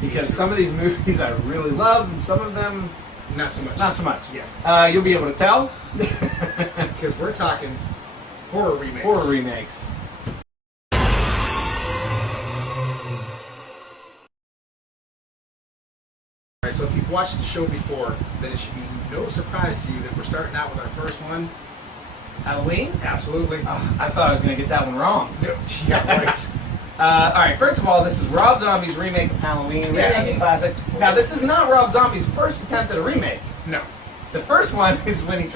because some of these movies I really love, and some of them not so much. Not so much. Yeah. You'll be able to tell because we're talking horror remakes. Horror remakes. Alright, so if you've watched the show before, then it should be no surprise to you that we're starting out with our first one. Halloween? Absolutely. I thought I was going to get that one wrong. No, yeah, right. Alright, first of all, this is Rob Zombie's remake of Halloween, Yeah. classic. Now, this is not Rob Zombie's first attempt at a remake. No. The first one is when he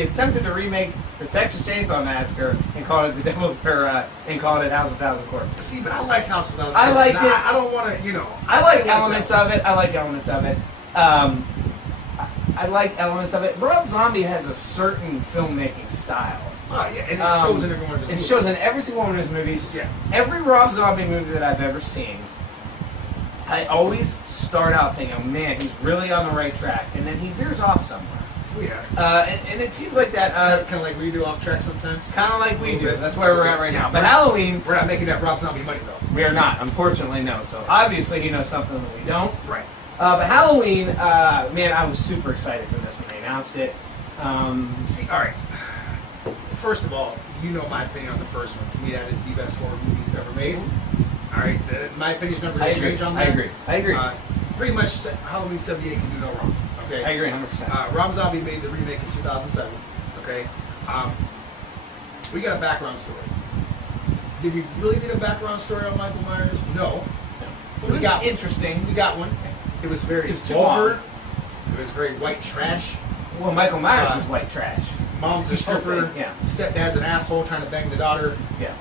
attempted to remake the Texas Chainsaw Massacre and called it and called it House of Thousand Corpses. See, but I like House of Thousand I like Corpses. it. I don't want to, you know. I like elements of it. I like elements of it. I like elements of it. Rob Zombie has a certain filmmaking style. Oh, yeah, and it shows in every one of his movies. It shows in every single one of his movies. Yeah. Every Rob Zombie movie that I've ever seen, I always start out thinking, oh man, he's really on the right track, and then he veers off somewhere. Oh, yeah. And it seems like that. Kind of like we do off track sometimes. Kind of like we do. That's where we're at right now. But Halloween, we're not making that Rob Zombie money though. We are not, unfortunately, no. So obviously he knows something that we don't. Right. But Halloween, man, I was super excited for this when they announced it. See, all right. First of all, you know my opinion on the first one. To me, that is the best horror movie ever made. All right, my opinion's never going to change on that. I agree. Pretty much, Halloween '78 can do no wrong. Okay. I agree 100%. Rob Zombie made the remake in 2007. Okay. We got a background story. Did we really need a background story on Michael Myers? No. It was interesting. We got one. It was very vulgar. It was very white trash. Well, Michael Myers was white trash. Mom's a stripper. Yeah. Stepdad's an asshole trying to bang the daughter. Yeah.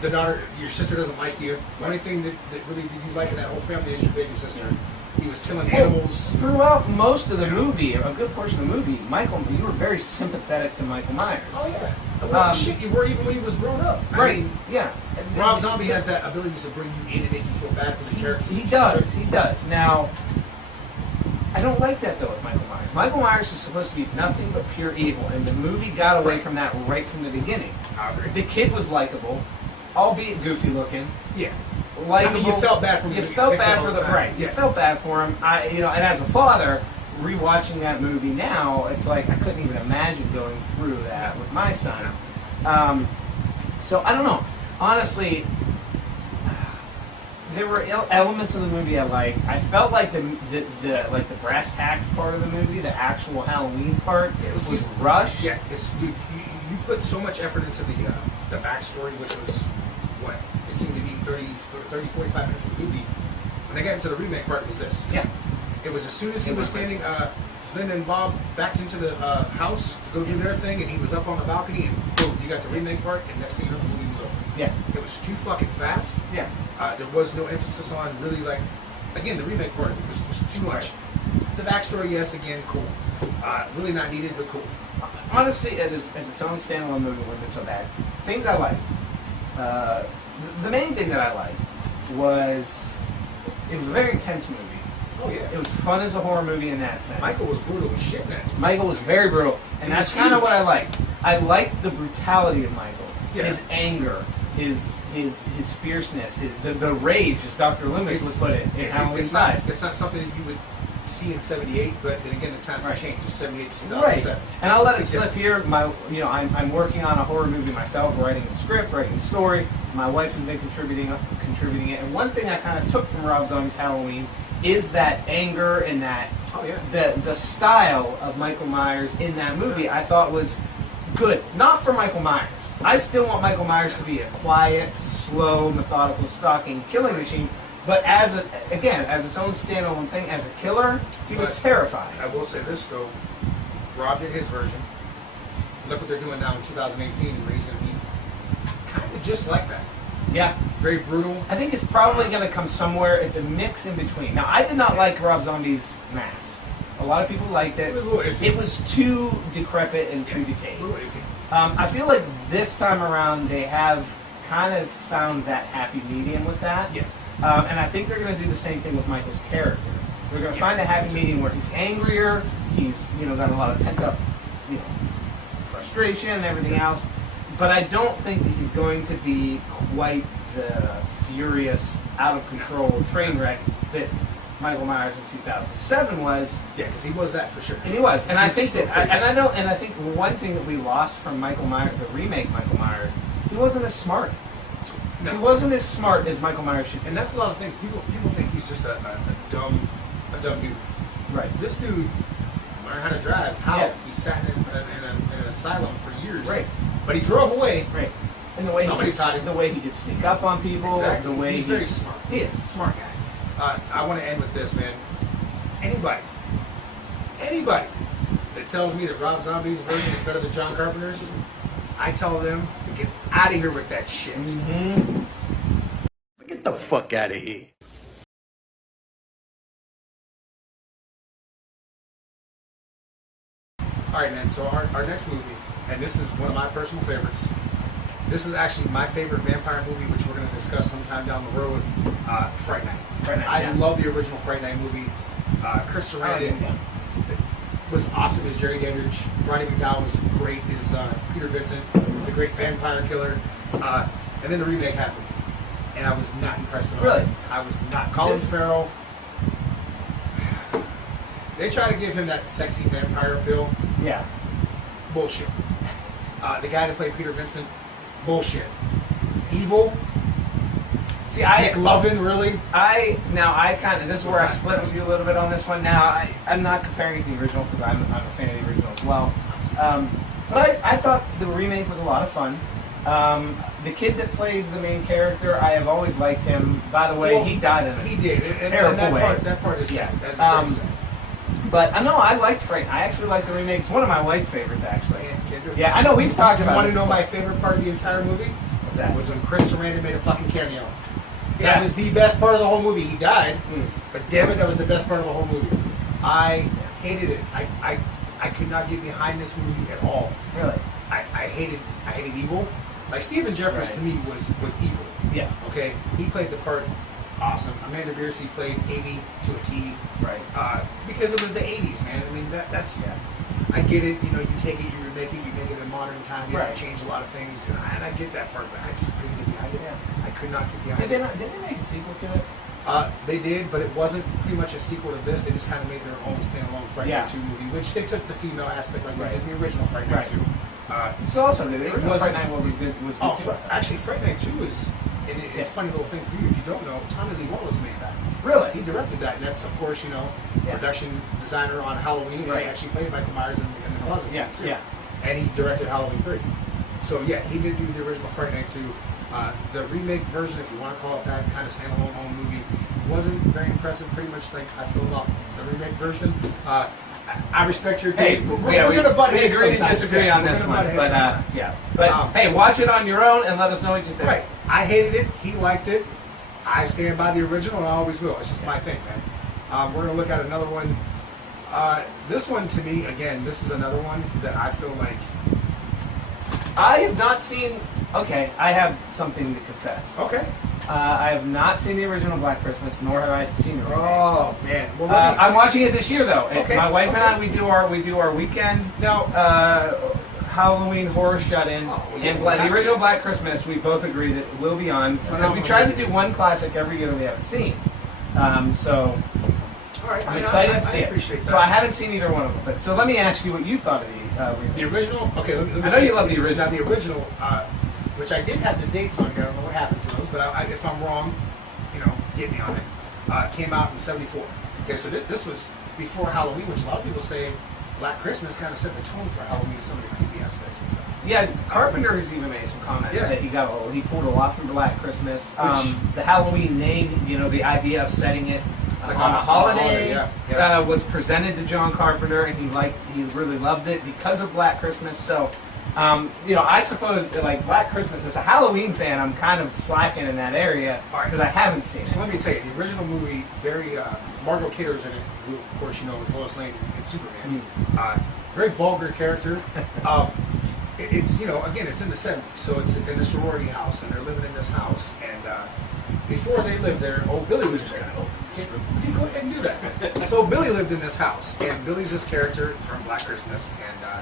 The daughter, your sister doesn't like you. The only thing that really did you like in that whole family is your baby sister. He was killing animals. Throughout most of the movie, a good portion of the movie, Michael, you were very sympathetic to Michael Myers. Oh yeah. Well, shit, you were even when he was grown up. Right. I mean, yeah. Rob Zombie has that ability to bring you in and make you feel bad for the characters. He does. He does. Now, I don't like that though with Michael Myers. Michael Myers is supposed to be nothing but pure evil, and the movie got away from that right from the beginning. I agree. The kid was likable, albeit goofy looking. Yeah. Likable. I mean, you felt bad for him. You felt bad for the right. Yeah. You felt bad for him. And as a father, rewatching that movie now, it's like I couldn't even imagine going through that with my son. So I don't know. Honestly, there were elements of the movie I liked. I felt like the brass tacks part of the movie, the actual Halloween part, was rushed. Yeah, you put so much effort into the backstory, which was what it seemed to be 30, 45 minutes of the movie. When they got into the remake part, it was this. Yeah. It was as soon as he was standing, Lynn and Bob backed into the house to go do their thing, and he was up on the balcony, and boom, you got the remake part, and next thing you know, the movie was over. Yeah. It was too fucking fast. Yeah. There was no emphasis on really again, the remake part was too much. The backstory, yes, again, cool. Really not needed, but cool. Honestly, as its own standalone movie, wasn't it so bad? Things I liked. The main thing that I liked was it was a very intense movie. Oh yeah. It was fun as a horror movie in that sense. Michael was brutal as shit in that. Michael was very brutal, and that's kind of what I liked. I liked the brutality of Michael, his anger, his fierceness, the rage, as Dr. Loomis would put it in Halloween 5. It's not something that you would see in '78, but then again, the times have changed. It's '78 to 2007. Right. And I'll let it slip here. I'm working on a horror movie myself, writing the script, writing the story. My wife has been contributing it. And one thing I kind of took from Rob Zombie's Halloween is that anger and that the style of Michael Myers in that movie. I thought was good. Not for Michael Myers. I still want Michael Myers to be a quiet, slow, methodical, stalking killing machine. But as its own standalone thing, as a killer, he was terrifying. I will say this though, Rob did his version. Look what they're doing now in 2018 and raising me. Kind of just like that. Yeah. Very brutal. I think it's probably going to come somewhere. It's a mix in between. Now, I did not like Rob Zombie's mask. A lot of people liked it. It was a little iffy. It was too decrepit and too decayed. A little iffy. I feel like this time around they have kind of found that happy medium with that. Yeah. And I think they're going to do the same thing with Michael's character. They're going to find a happy medium where he's angrier, he's got a lot of pent up frustration and everything else. But I don't think that he's going to be quite the furious, out of control train wreck that Michael Myers in 2007 was. Yeah, because he was that for sure. And he was, and I think Still that, crazy. and I think one thing that we lost from Michael Myers, the remake Michael Myers, he wasn't as smart. No. He wasn't as smart as Michael Myers should be. And that's a lot of things. People think he's just a dumb dude. Right. This dude learned how to drive. How? Yeah. He sat in an asylum for years. Right. But he drove away. Right. And the way Somebody he taught could, him. the way he could sneak up on people. Exactly. The way He's very smart. He is. Smart guy. I want to end with this, man. Anybody that tells me that Rob Zombie's version is better than John Carpenter's, I tell them to get out of here with that shit. Mm-hmm. Get the fuck out of here. All right, man. So our next movie, and this is one of my personal favorites. This is actually my favorite vampire movie, which we're going to discuss sometime down the road. Fright Night. Fright Night, I yeah. love the original Fright Night movie. Chris Sarandon was awesome as Jerry Dandridge. Roddy McDowell was great as Peter Vincent, the great vampire killer. And then the remake happened, and I was not impressed at all. Really? I was not. Colin Farrell. They try to give him that sexy vampire bill. Yeah. Bullshit. The guy that played Peter Vincent, bullshit. Evil. See, Nick Lovin, really? This is where I split with you a little bit on this one. Now, I'm not comparing it to the original because I'm a fan of the original as well. But I thought the remake was a lot of fun. The kid that plays the main character, I have always liked him. By the way, Well, he died in a He did. And terrible that way. That part is Yeah. sad. That's very sad. But no, I liked Fright. I actually liked the remake. It's one of my wife's favorites, actually. Can't do it. Yeah, I know we've talked You about. want to this know my before. favorite part of the entire movie? What's that? Was when Chris Sarandon made a fucking cameo. Yeah. That was the best part of the whole movie. He died, Mm. but damn it, that was the best part of the whole movie. I hated it. I could not get behind this movie at all. Really? I hated evil. Like Stephen Jeffers Right. to me was evil. Yeah. Okay, he played the part awesome. Amanda Bierce played Amy to a T. Right. Because it was the '80s, man. I mean that's. Yeah. I get it. You know, you take it, you remake it, you make it in modern time. You have Right. to change a lot of things, and I get that part, but I just couldn't get behind it. Yeah. I could not get behind Did it. they make a sequel to it? They did, but it wasn't pretty much a sequel to this. They just kind of made their own standalone Fright Yeah. Night 2 movie, which they took the female aspect like Right. they did the original Fright Night Right. 2. So also, the It original wasn't- Fright Night was good. Oh, too. actually, Fright Night 2 is, and it's Yeah. a funny little thing for you if you don't know, Tommy Lee Wallace made that. Really? He directed that, and that's, of course, Yeah. production designer on Halloween, and Right. he actually played Michael Myers in the closet Yeah, scene, too. yeah. And he directed Halloween 3. So, yeah, he did do the original Fright Night 2. The remake version, if you want to call it that, kind of standalone home movie, wasn't very impressive, pretty much like I feel about the remake version. I respect your Hey, opinion. we gonna butt agree heads to sometimes. disagree Yeah, on we're this gonna one, butt but heads sometimes. yeah. But Um, hey, watch it on your own and let us know what you think. Right. I hated it. He liked it. I stand by the original, and I always will. It's just my thing, man. We're going to look at another one. This one, to me, again, this is another one that I feel like... I have not seen. Okay, I have something to confess. Okay. I have not seen the original Black Christmas, nor have I seen the remake. Oh, man. Well, I'm watching it this year, though. Okay, My wife and I, okay. we do our weekend now, Halloween horror shut-in, Oh, yeah, and we have the to. original Black Christmas. We both agree that it will be on because we Phenomenal try to movie. do one classic every year that we haven't seen. So all right, I'm excited I to see it. appreciate that. So I haven't seen either one of them. But so let me ask you what you thought of the remake. The original? Okay, let me I know tell you love the original. Now, the original, which I did have the dates on here. I don't know what happened to those, but if I'm wrong, get me on it. Came out in '74. Okay, so this was before Halloween, which a lot of people say Black Christmas kind of set the tone for Halloween and some of the creepy aspects and stuff. Yeah, Carpenter has even made some comments Yeah. that he pulled a lot from Black Christmas. The Halloween name, the idea of setting it Like on a holiday, yeah. was presented to John Carpenter, and he really loved it because of Black Christmas. So, I suppose that, like, Black Christmas, as a Halloween fan, I'm kind of slacking in that area because I haven't seen So it. let me tell you, the original movie, very Margot Kidder's in it, who of course is Lois Lane in Superman. Very vulgar character. It's again, it's in the '70s, so it's in a sorority house, and they're living in this house. And before they lived there, Billy was just kind of you go ahead and do that. So Billy lived in this house, and Billy's this character from Black Christmas, and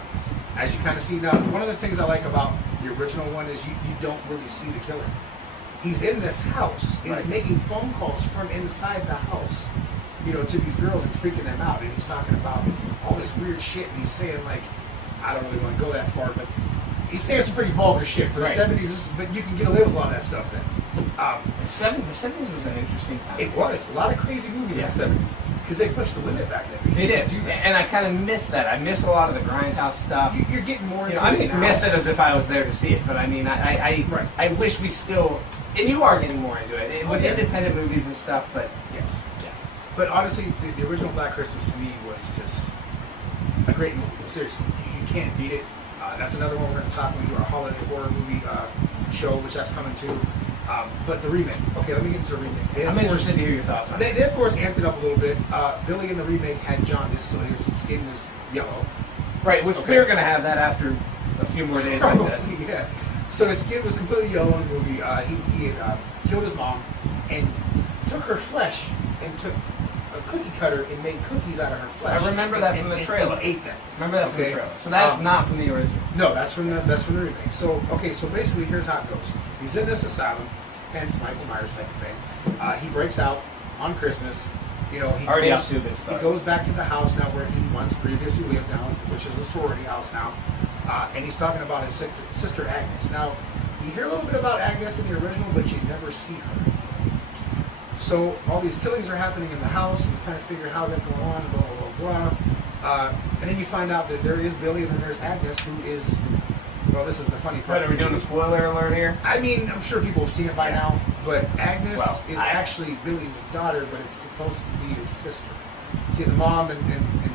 as you kind of see now, one of the things I like about the original one is you don't really see the killer. he's in this house and he's making phone calls from inside the house, you know, to these girls and freaking them out. And he's talking about all this weird shit, and he's saying, like, I don't really want to go that far, but he's saying some pretty vulgar shit for the 70s, but you can get away with a lot of that stuff then. The 70s was an interesting time. It was. A lot of crazy movies in the 70s. Because they pushed the limit back then. They did. Do that. And I kind of miss that. I miss a lot of the grindhouse stuff. You're getting more into I it now. miss it as if I was there to see it. But I mean, I wish we still, and you are getting more into it, with independent movies and stuff, but yes. Yeah. But honestly, the original Black Christmas to me was just a great movie. Seriously. You can't beat it. That's another one we're going to talk when we do our holiday horror movie show, which that's coming too. But the remake. Okay, let me get into the remake. I'm interested to hear your thoughts on it. They of course amped it up a little bit. Billy in the remake had jaundice, so his skin was yellow. Right, which we're going to have that after a few more days like this. Yeah. So his skin was completely yellow in the movie. He had killed his mom and took her flesh and took a cookie cutter and made cookies out of her flesh. I remember that from the trailer. And ate them. Remember that from the trailer. So that's not from the original. No, that's from the remake. So so basically here's how it goes. He's in this asylum, hence Michael Myers type of thing. He breaks out on Christmas. You know, he already goes, off to a good start. He goes back to the house now where he once previously lived now, which is a sorority house now. And he's talking about his sister Agnes. Now, you hear a little bit about Agnes in the original, but you never see her. So all these killings are happening in the house, and you kind of figure how's that going on, blah, blah, blah. And then you find out that there is Billy and then there's Agnes, who is, well, this is the funny part. Are we doing a spoiler alert here? I mean, I'm sure people have seen it by now, but Agnes is actually Billy's daughter, but it's supposed to be his sister. See, the mom and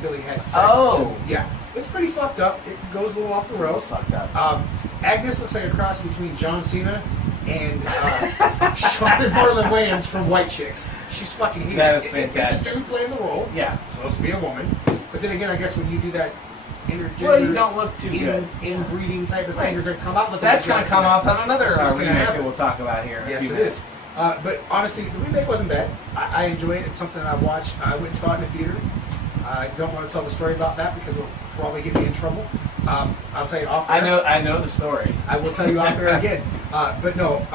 Billy had sex. Oh! And, yeah. It's pretty fucked up. It goes a little off the rails. Fucked up. Agnes looks like a cross between John Cena and Sean and Marlon Wayans from White Chicks. She's fucking hideous. That is fantastic. It's a dude playing the role. Yeah. Supposed to be a woman. But then again, I guess when you do that intergender, Well, you don't look too good. Inbreeding type of thing, you're going to come out looking That's like going to come up on another It's gonna remake happen. that we'll talk about here in a Yes, few it minutes. is. But honestly, the remake wasn't bad. I enjoyed it. It's something I watched. I went and saw it in the theater. I don't want to tell the story about that because it'll probably get me in trouble. I'll tell you off air. I know the story. I will tell you off air again. But no,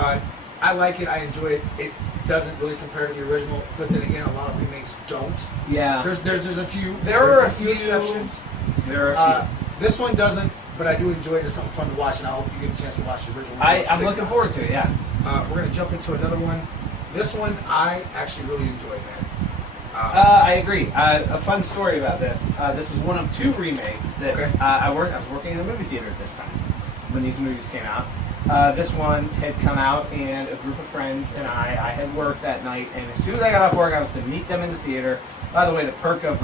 I like it. I enjoy it. It doesn't really compare to the original, but then again, a lot of remakes don't. Yeah. There's a few. There are a few few exceptions. There are a few. This one doesn't, but I do enjoy it. It's something fun to watch, and I hope you get a chance to watch the original. I'm looking forward to it, yeah. We're going to jump into another one. This one I actually really enjoyed, man. I agree. A fun story about this. This is one of two remakes that I was working in a movie theater at this time when these movies came out. This one had come out, and a group of friends and I had work that night, and as soon as I got off work, I was to meet them in the theater. By the way, the perk of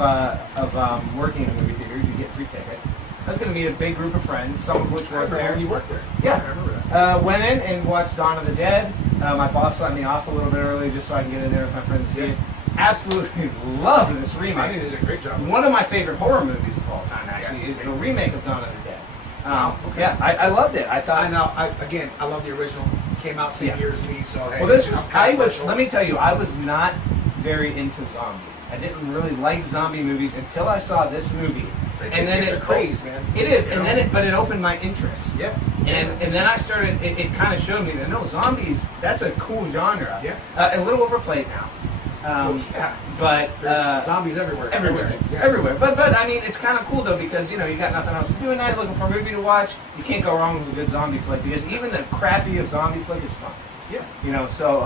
working in a movie theater is you get free tickets. I was going to meet a big group of friends, some of which worked there. You worked there? Yeah. I remember that. Went in and watched Dawn of the Dead. My boss let me off a little bit early just so I can get in there with my friends to see it. Absolutely love this remake. I think they did a great job. One of my favorite horror movies of all time, actually, is the remake of Dawn of the Dead. Okay. Yeah, I loved it. I thought. I love the original. Came out same year as me, so hey. Well, this was. Let me tell you, I was not very into zombies. I didn't really like zombie movies until I saw this movie. And then it's a craze, man. It is, and then but it opened my interest. Yeah. And then I started. It kind of showed me that no, zombies. That's a cool genre. Yeah. A little overplayed now. Yeah. But there's zombies everywhere. Everywhere. But I mean, it's kind of cool though because you know you got nothing else to do at night, looking for a movie to watch. You can't go wrong with a good zombie flick because even the crappiest zombie flick is fun. Yeah. You know, so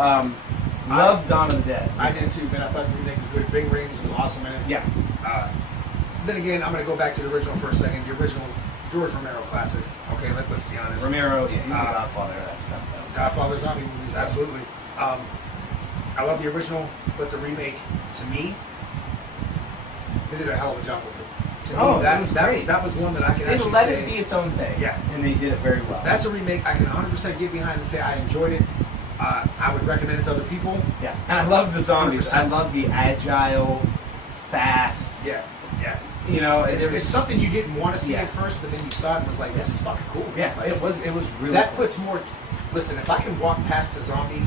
love Dawn of the Dead. I did too, man. I thought the remake was good. Big Rings was awesome in it. Yeah. Then again, I'm going to go back to the original for a second. The original George Romero classic. Okay, let's be honest. Romero, yeah, he's the godfather of that stuff though. Godfather zombie movies, absolutely. I love the original, but the remake, to me, they did a hell of a job with it. To me, that was great. That was one that I can They actually let say. it be its own thing. Yeah. And they did it very well. That's a remake I can 100% get behind and say I enjoyed it. I would recommend it to other people. Yeah. And I love the zombies. 100%. I love the agile, fast. Yeah. Yeah. You know, It's something you didn't want to see at first, but then you saw it and was like, this is fucking cool. Yeah, like, it was really that cool. puts more. Listen, if I can walk past a zombie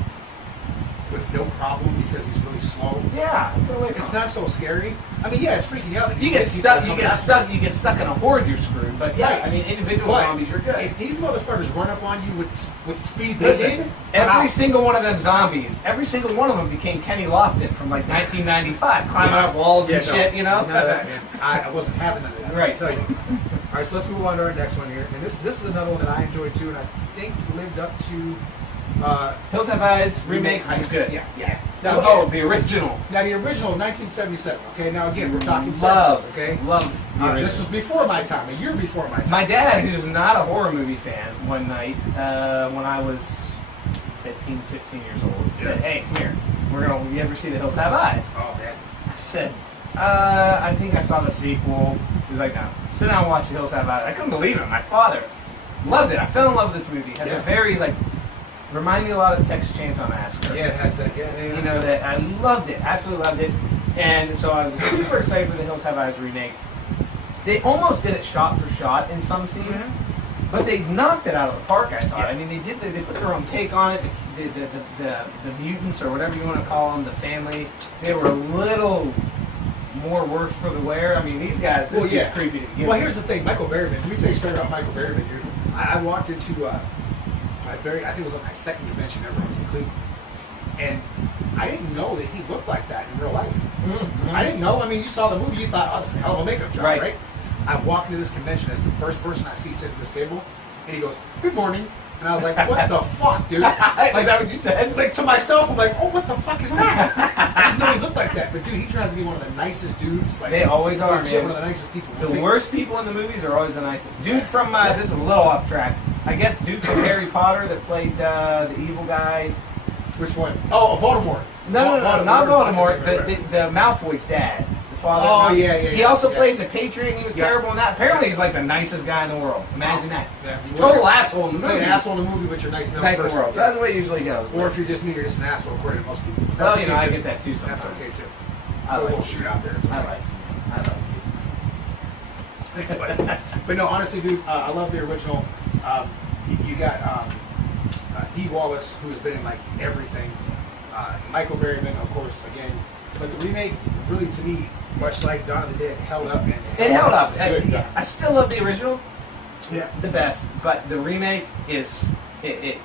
with no problem because he's really slow. Yeah, get away from It's him. not so scary. I mean, yeah, it's freaking you out. that You get hit stuck. people You coming get after stuck. You get stuck in a horde. You're screwed. But yeah, Right. I mean, individual But zombies are good. If these motherfuckers run up on you with speed they Listen, did, I'm every out. single one of them zombies, every single one of them became Kenny Lofton from like 1995, climbing up walls and no, shit. You know. none of that, man. I wasn't having none of that. Right. Let me tell you. All right, so let's move on to our next one here, and this is another one that I enjoyed too, and I think lived up to. Hills Have Eyes remake Remake. was good. Yeah. Now, Now, the original. Now the original, 1977. Okay, now again we're talking Love. 70s. Okay, Love. The original. this was before my time, a year before my time. My dad, who's not a horror movie fan, one night when I was 15, 16 years old, said, "Hey, come here. You ever see The Hills Have Eyes?" Oh man. I said, I think I saw the sequel. He was like, no, sit down and watch The Hills Have Eyes. I couldn't believe it. My father loved it. I fell in love with this movie. It has a very, remind me a lot of Texas Chainsaw Massacre. Yeah, it has that. Yeah. You know, that I loved it. Absolutely loved it. And so I was super excited for The Hills Have Eyes remake. They almost did it shot for shot in some scenes. But they knocked it out of the park, I thought. Yeah. I mean, they put their own take on it. The mutants, or whatever you want to call them, the family, they were a little more worse for the wear. I mean, these guys, this dude's creepy to begin Well, with. here's the thing, Michael Berryman. Let me tell you a story about Michael Berryman, dude. I walked into I think it was on my second convention ever. I was in Cleveland, and I didn't know that he looked like that in real life. Mm-hmm. I didn't know. I mean, you saw the movie, you thought, oh, it's a hell of a makeup job, Right. right? I walk into this convention as the first person I see sitting at this table, and he goes, "Good morning." And I was like, what the fuck, dude? Is that what you said? Like, to myself, I'm like, oh, what the fuck is that? I didn't know he looked like that. But, dude, he tried to be one of the nicest dudes. Like, They always are, legit man. one of the nicest people. The worst people in the movies are always the nicest. Dude from, this is a little off track. I guess dude from Harry Potter that played the evil guy. Which one? Oh, Voldemort. No, not Voldemort. Right. The Malfoy's dad. The father. Oh, of yeah. He also yeah. played in The Patriot, and he was Yeah. terrible in that. Apparently, he's like the nicest guy in the world. Imagine that. Yeah, you Total were- asshole in the You play movie. an asshole in the movie, but you're nice enough Nice in the person. world. So that's the way it usually goes. Or if you're just me, you're just an asshole according to most people. That's Well, okay you know, I too. get that too sometimes. That's okay too. I A like little it. shoot out there. It's okay. I like it. I like it. Thanks, buddy. But no, honestly, dude, I love the original. You got Dee Wallace, who's been in like everything. Michael Berryman, of course, again. But the remake, really, to me, much like Dawn of the Dead, held up. And It held up. It's good. I still love the original. Yeah. The best, but the remake is it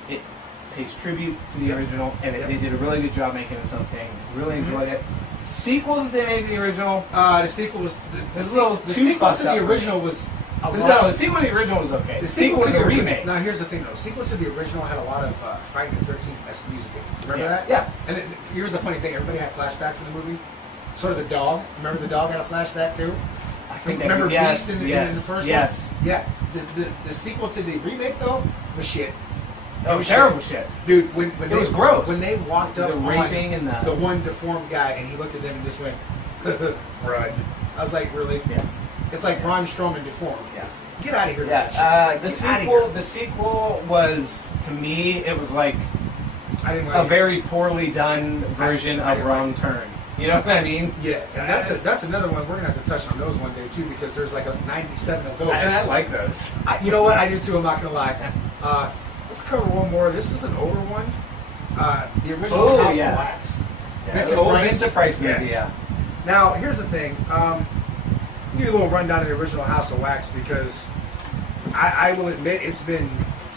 pays tribute to the original, and they did a really good job making its own thing. Really enjoyed it. Sequel that they made to the original. The sequel was It's a little the too sequel fucked to up the for me. original was a lot. No, the sequel to the original was okay. The sequel to the remake. Now here's the thing though. Sequel to the original had a lot of Fright Night 13-esque music in it. Remember that? Yeah. And then, here's the funny thing. Everybody had flashbacks in the movie. Sort of the dog. Remember the dog had a flashback too? I think Remember yes, Beast in yes, the first yes. one? Yeah. The sequel to the remake though was shit. That was terrible shit. Dude, when It they, was gross. When they walked up The on raping and the one deformed guy and he looked at them and just went, run. I was like, really? Yeah. It's like Braun Strowman deformed. Yeah. Get out of here. Yeah. with that shit. The Like, get outta here. sequel was, to me, it was like I didn't a like it. very poorly done version I of didn't Wrong Turn. You know what I mean? Yeah, and that's another one we're gonna have to touch on those one day too because there's like a 97 of those. And I like those. You know what? I do too. I'm not gonna lie. Let's cover one more. This is an older one. The original Oh, House yeah. of Wax. Yeah, Vincent the old Price. Vincent Price movie, Yes. yeah. Now here's the thing. Give you a little rundown of the original House of Wax because I will admit it's been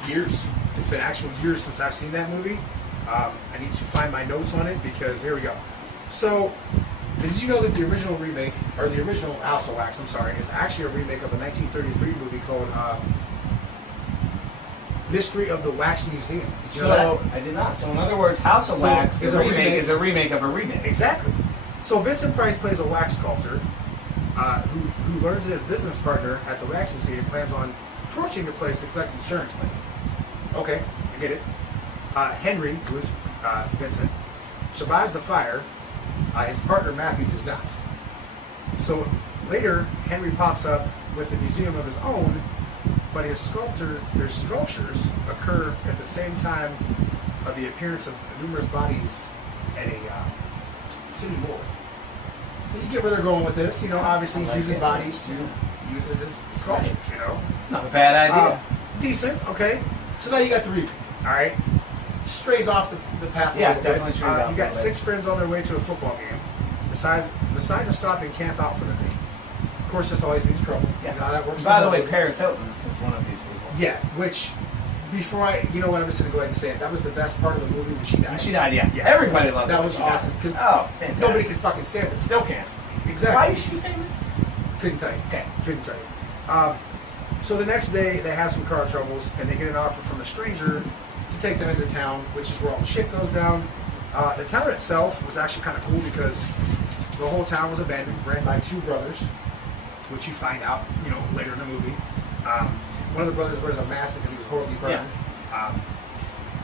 years. It's been actual years since I've seen that movie. I need to find my notes on it because here we go. So, did you know that the original remake, or the original House of Wax, I'm sorry, is actually a remake of a 1933 movie called Mystery of the Wax Museum? Did you know So I did not. So in other words, House of So, Wax is is a a remake remake- is a remake of a remake. that? Exactly. So Vincent Price plays a wax sculptor who learns that his business partner at the Wax Museum plans on torching the place to collect insurance money. Okay, I get it. Henry, who is Vincent, survives the fire. His partner Matthew does not. So later, Henry pops up with a museum of his own, but their sculptures occur at the same time of the appearance of numerous bodies at a city morgue. So you get where they're going with this. You know, obviously he's I like using it. bodies to use as his sculptures. You know. Not a bad idea. Decent, okay. So now you got the remake, all right? strays off the path. Yeah, a little definitely bit. strays off You a got little 6 friends on their way to a football game. Decide to stop and camp out for the day. Of course, this always means trouble. Yeah. You know how that works. By the way, Paris Hilton is one of these people. Yeah, which before you know what, I'm just gonna go ahead and say it. That was the best part of the movie when she died. When she died, yeah. Yeah. Everybody loved it. That when was she died. awesome because fantastic. nobody could fucking stand it. Still can't. Exactly. Why is she famous? Couldn't tell you. Okay. Couldn't tell you. So the next day, they have some car troubles, and they get an offer from a stranger to take them into town, which is where all the shit goes down. The town itself was actually kind of cool because the whole town was abandoned, ran by 2 brothers, which you find out, you know, later in the movie. One of the brothers wears a mask because he was horribly burned. Yeah.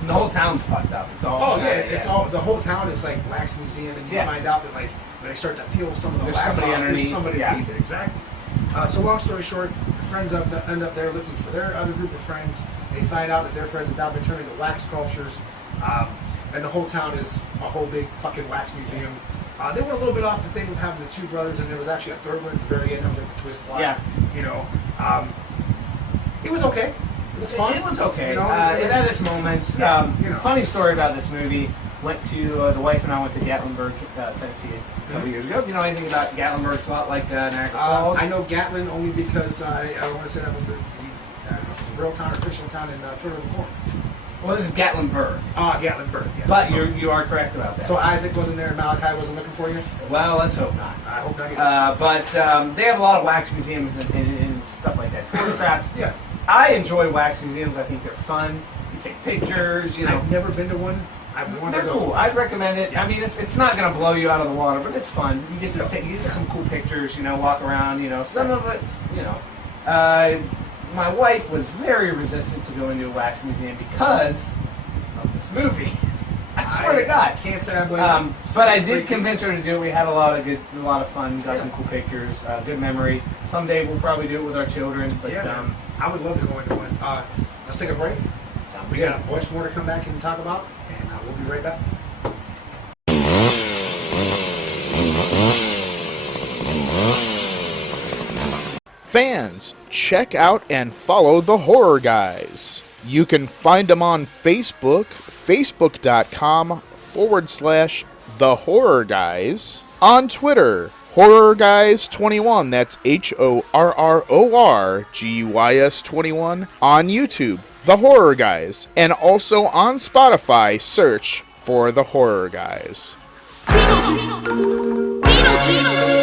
The whole town's fucked up. It's all. Oh yeah, it's all. The whole town is like wax museum, and you find out that like when they start to peel some of the There's wax somebody off, underneath. there's somebody underneath it. Exactly. So long story short, the friends end up there looking for their other group of friends. They find out that their friends have now been turned into wax sculptures, and the whole town is a whole big fucking wax museum. They went a little bit off the thing with having the 2 brothers, and there was actually a third one at the very end. That was like the twist plot. Yeah. You know, it was okay. It was fun. It was okay. You know, it had its moments. Yeah, you know. Funny story about this movie. Went to the wife and I went to Gatlinburg, Tennessee, a couple years ago. Do you know anything about Gatlinburg? It's a lot like Niagara Falls. I know Gatlin only because I want to say that was I don't know if it's a real town or fictional town in Children of the Corn. Well, this is Gatlinburg. Gatlinburg, yes. But you are correct about that. So Isaac wasn't there and Malachi wasn't looking for you? Well, let's hope not. I hope not either. But they have a lot of wax museums and stuff like that. Tourist traps. Yeah. I enjoy wax museums. I think they're fun. You take pictures, you know. I've never been to one. I want They're to go. cool. I'd recommend it. I mean, it's not going to blow you out of the water, but it's fun. You get to take some cool pictures, you know, walk around, you know. Some of it, you know. My wife was very resistant to going to a wax museum because of this movie. I swear to God. Can't say I blame you. But I did convince her to do it. We had a lot of fun. Got some cool pictures. Good memory. Someday we'll probably do it with our children. But yeah, I would love to go into one. Let's take a break. We got a bunch more to come back and talk about, and we'll be right back. Fans, check out and follow the Horror Guys. You can find them on Facebook, facebook.com/The Horror Guys. On Twitter, Horror Guys 21, that's HORRORGUYS 21. On YouTube, The Horror Guys. And also on Spotify, search for The Horror Guys. Beetlejuice.